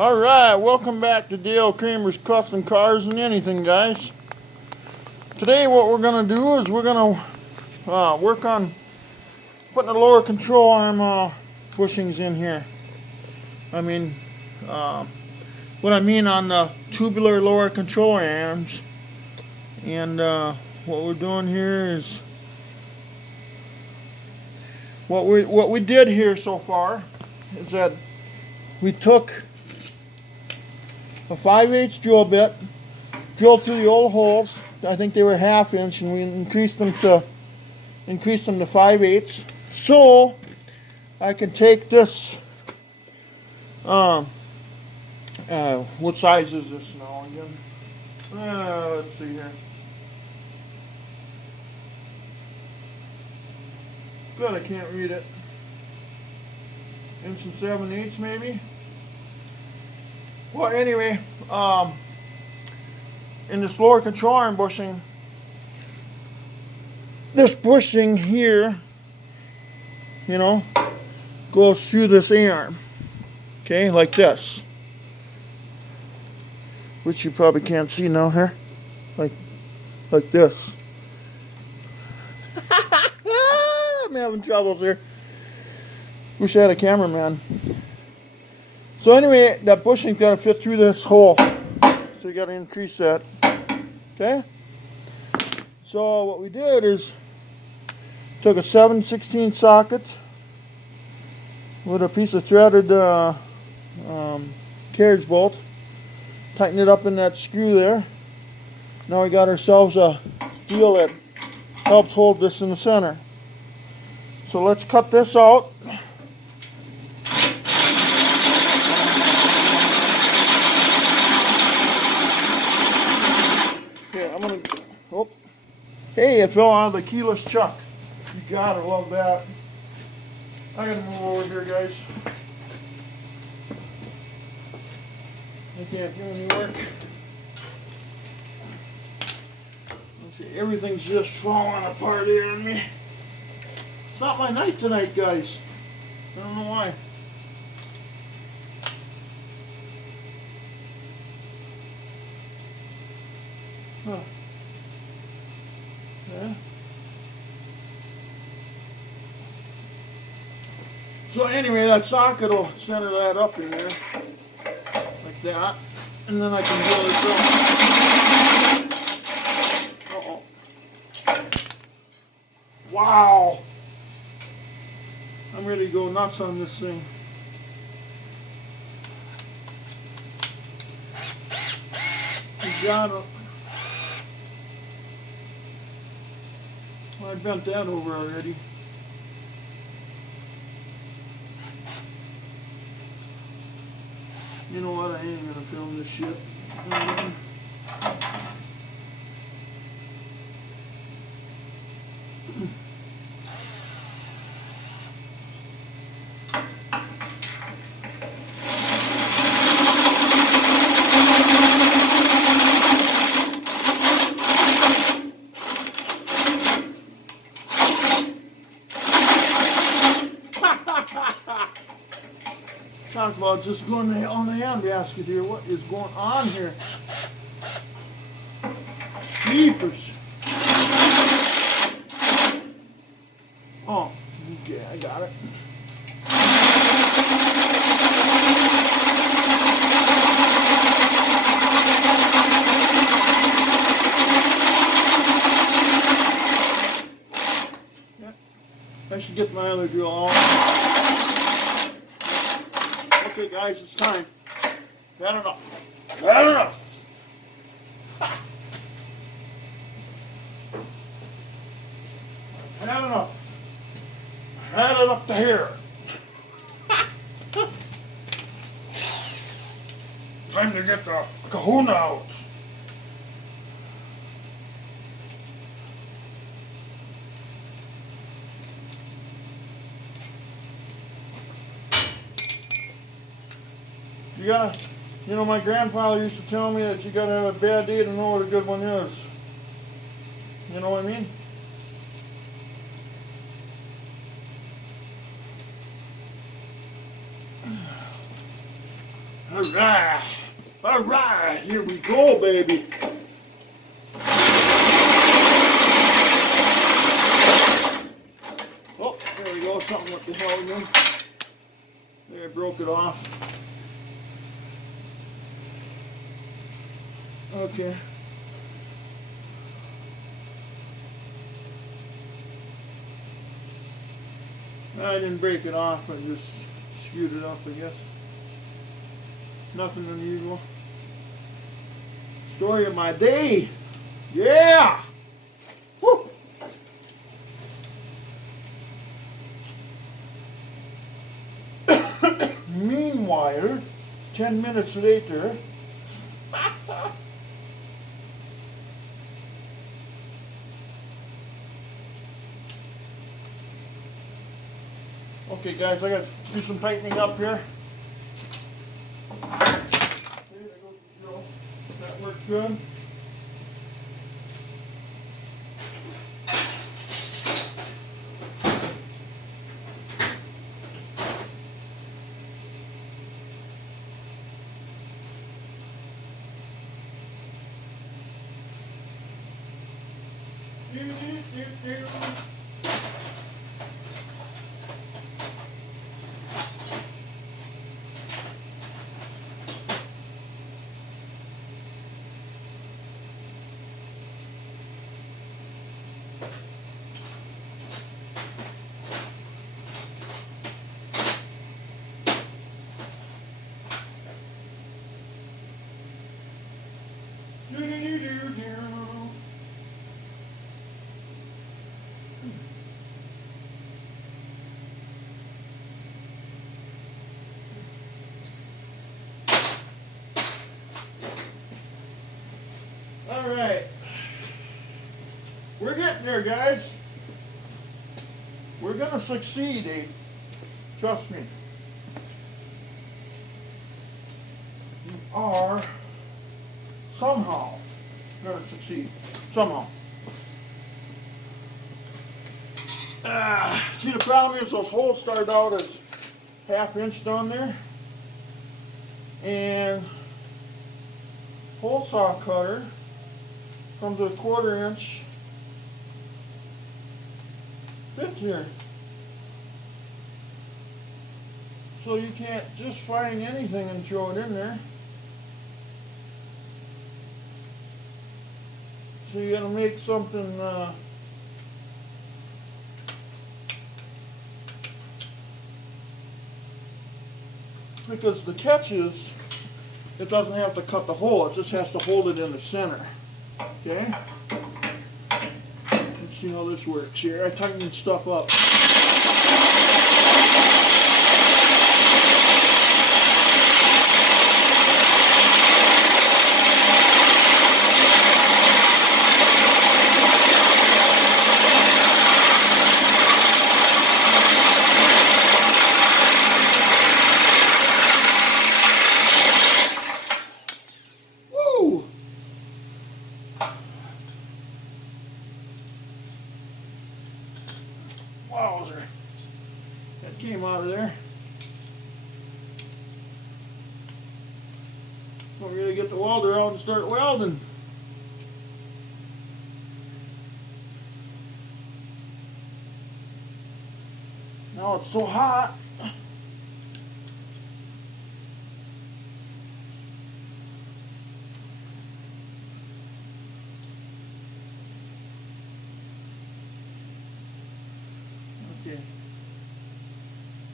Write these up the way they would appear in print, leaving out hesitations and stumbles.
Alright, welcome back to Dale Kramer's Custom Cars and Anything, guys. Today what we're going to do is we're going to work on putting the lower control arm bushings in here. I mean, what I mean on the tubular lower control arms. And what we're doing here is, what we did here so far is that we took a 5/8 drill bit, drilled through the old holes. I think they were 1/2 inch, and we increased them to 5/8, so I can take this. What size is this now again? Let's see here. Good, I can't read it. 1 7/8 maybe. Well, anyway, in this lower control arm bushing, this bushing here, goes through this A-arm, okay, like this, which you probably can't see now here, like this. I'm having troubles here. Wish I had a cameraman. So anyway, that bushing's got to fit through this hole, so you got to increase that. Okay. So what we did is took a 7/16 socket with a piece of threaded carriage bolt, tightened it up in that screw there. Now we got ourselves a wheel that helps hold this in the center. So let's cut this out. Hey, it fell out of the keyless chuck. You gotta love that. I gotta move over here, guys. I can't do any work. Okay, everything's just falling apart here on me. It's not my night tonight, guys. I don't know why. Huh. Yeah. So anyway, that socket will center that up in there, like that, and then I can drill it down. Wow! I'm ready to go nuts on this thing. You got it. Well, I bent that over already. You know what? I ain't gonna film this shit. Talk about just going on the hand basket here. What is going on here? Jeepers. Oh, okay, I got it. Yeah, I should get my other drill out. Okay, guys, it's time. Had enough. Had enough. Had enough. Had it up to here. Time to get the kahuna out. You gotta, my grandfather used to tell me that you gotta have a bad day to know what a good one is. You know what I mean? Alright. Alright, here we go, baby. Oh, there we go, something with the hell again. There, I broke it off. Okay. I didn't break it off, I just screwed it up, I guess. Nothing unusual. Story of my day. Yeah! Woo! Meanwhile, 10 minutes later, okay guys, I gotta do some tightening up here. That worked good. All right, we're getting there, guys. We're gonna succeed, Abe. Trust me. You are somehow gonna succeed. Somehow. See, the problem is those holes start out as ½ inch down there, and hole saw cutter comes with a 1/4 inch bit here. So you can't just find anything and throw it in there. So you gotta make something because the catch is it doesn't have to cut the hole, it just has to hold it in the center. Okay? Let's see how this works here. I tightened stuff up. Wowzer. That came out of there. We're going to get the welder out and start welding. Now it's so hot. Okay,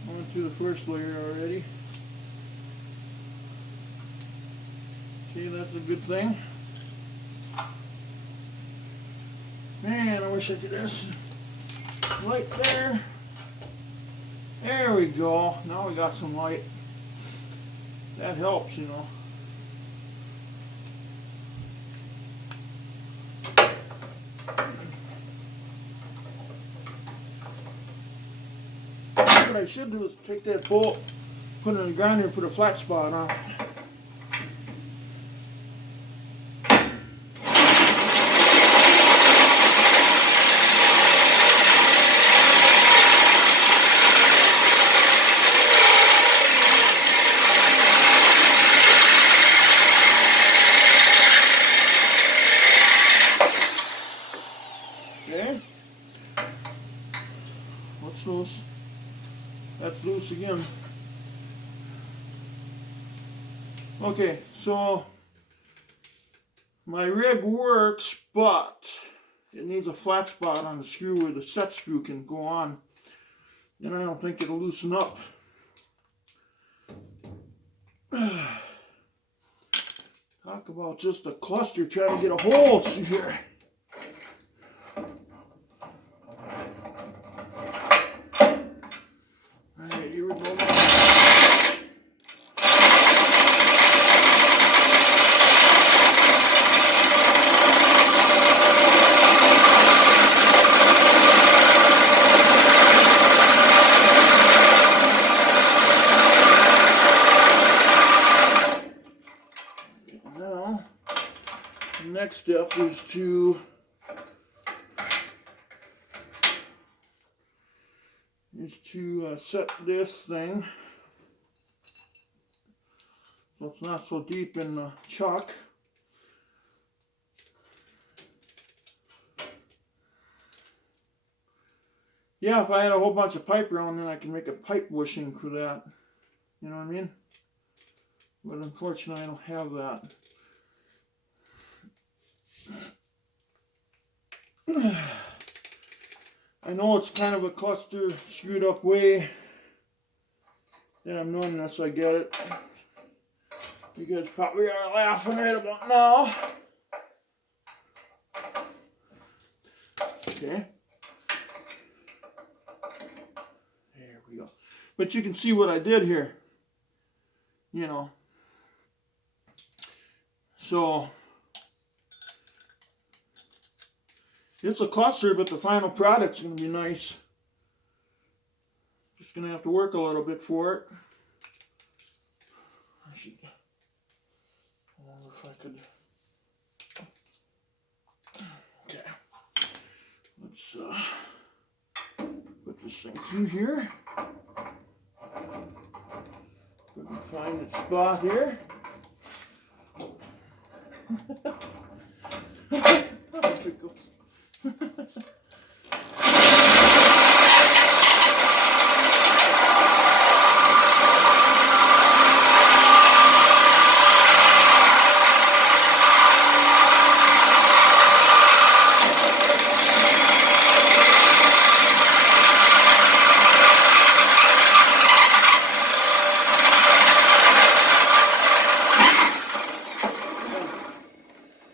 I went through the first layer already. See, that's a good thing. Man, I wish I could just light there. There we go. Now we got some light. That helps, you know. What I should do is take that bolt, put it in the grinder, and put a flat spot on it. this again. Okay, so my rig works, but it needs a flat spot on the screw where the set screw can go on, and I don't think it'll loosen up. Talk about just a cluster trying to get a hole through here. Alright, here we go. Now, the next step is to set this thing so it's not so deep in the chuck. Yeah, if I had a whole bunch of pipe around, then I can make a pipe bushing for that. You know what I mean? But unfortunately, I don't have that. I know it's kind of a cluster, screwed up way that I'm doing this, I get it. You guys probably are laughing right about now. Okay. There we go. But you can see what I did here. You know. So it's a cluster, but the final product's going to be nice. Just going to have to work a little bit for it. I wonder if I could. Okay. Let's put this thing through here. Couldn't find its spot here.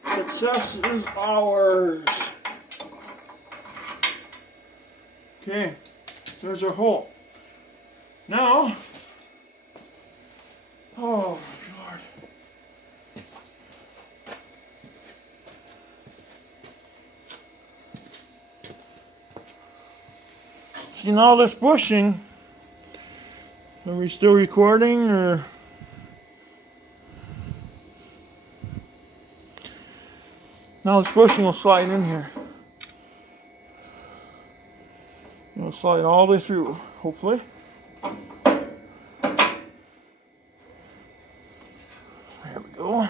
Success is ours. Okay, there's our hole. Now, oh my Lord. See, now this bushing, are we still recording or? Now this bushing will slide in here. It'll slide all the way through, hopefully. There we go.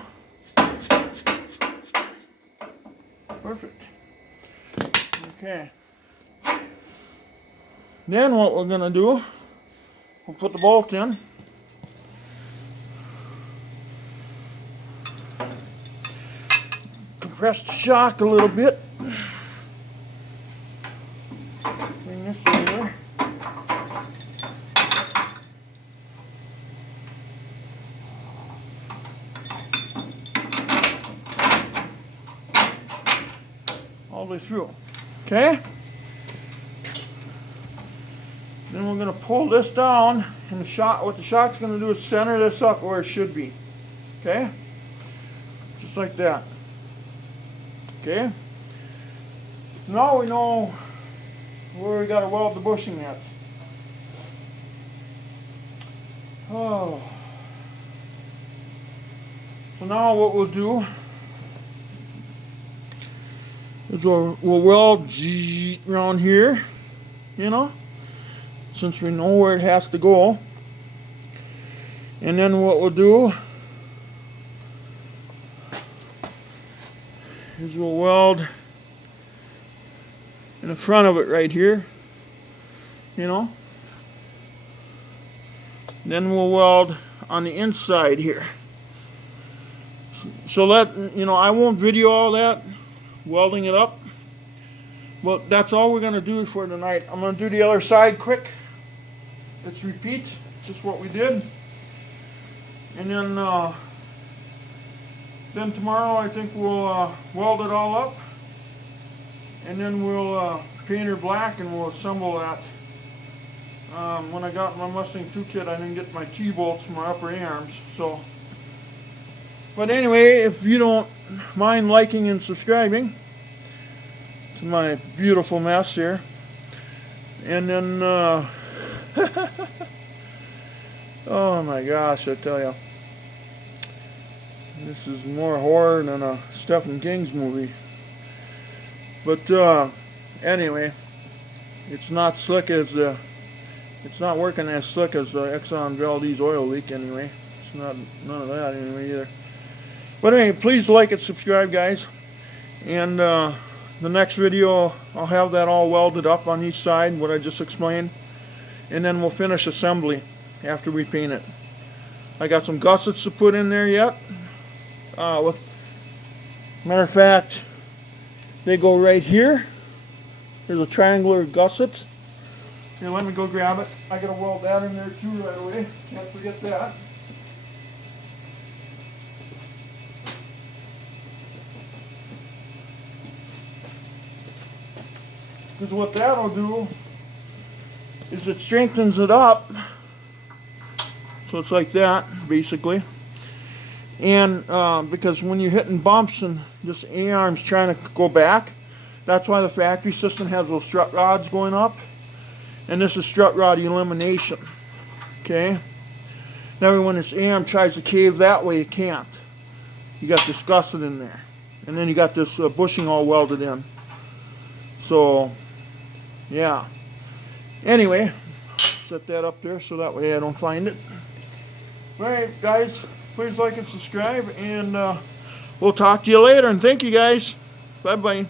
Perfect. Okay. Then what we're going to do, we'll put the bolt in. Compress the shock a little bit. Bring this over. All the way through. Okay? Then we're going to pull this down, and the shock, what the shock's going to do is center this up where it should be. Okay? Just like that. Okay? Now we know where we got to weld the bushing at. Oh. So now what we'll do is we'll weld around here, you know, since we know where it has to go. And then what we'll do is we'll weld in the front of it right here, you know. Then we'll weld on the inside here. So I won't video all that, welding it up. Well, that's all we're going to do for tonight. I'm going to do the other side quick. Let's repeat just what we did. And then tomorrow I think we'll weld it all up. And then we'll paint her black and we'll assemble that. When I got my Mustang 2 kit, I didn't get my T-bolts for my upper arms. But anyway, if you don't mind liking and subscribing to my beautiful mess here. And then, oh my gosh, I tell you. This is more horror than a Stephen King's movie. But anyway, it's not working as slick as the Exxon Valdez oil leak anyway. It's not none of that anyway either. But anyway, please like and subscribe, guys. And the next video, I'll have that all welded up on each side, what I just explained. And then we'll finish assembly after we paint it. I got some gussets to put in there yet. Matter of fact, they go right here. There's a triangular gusset. Here, let me go grab it. I gotta weld that in there too right away. Can't forget that. Because what that'll do is it strengthens it up. So it's like that, basically. And because when you're hitting bumps and this A-arm's trying to go back, that's why the factory system has those strut rods going up. And this is strut rod elimination. Okay? Now when this A-arm tries to cave that way, it can't. You got this gusset in there. And then you got this bushing all welded in. So, yeah. Anyway, set that up there so that way I don't find it. Alright, guys. Please like and subscribe, and we'll talk to you later. And thank you, guys. Bye-bye.